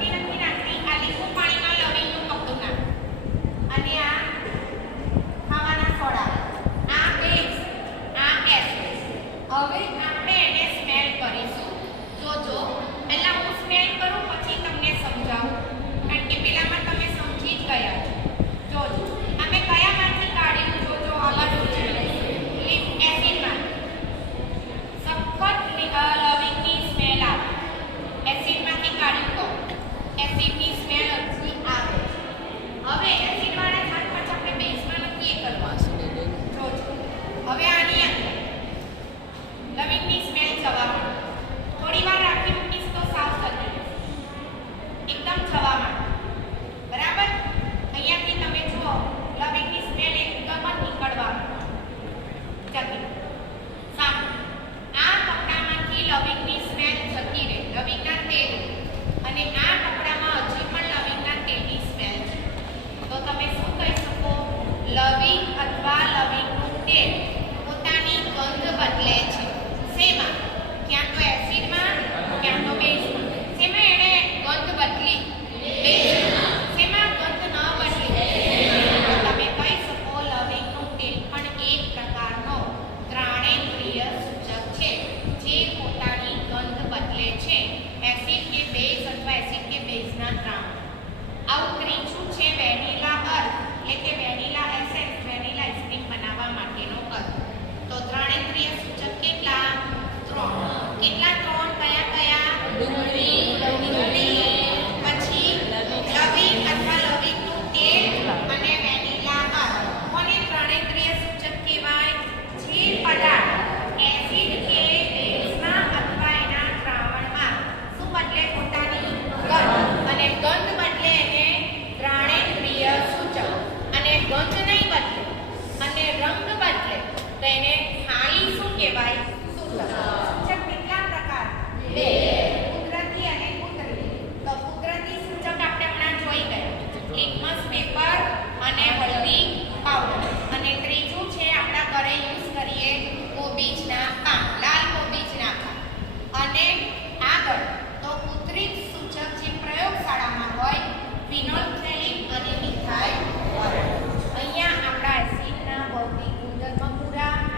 พี่นั่นพี่นะ acid કે બેઝના ત્રણ આવું ક્રિંચું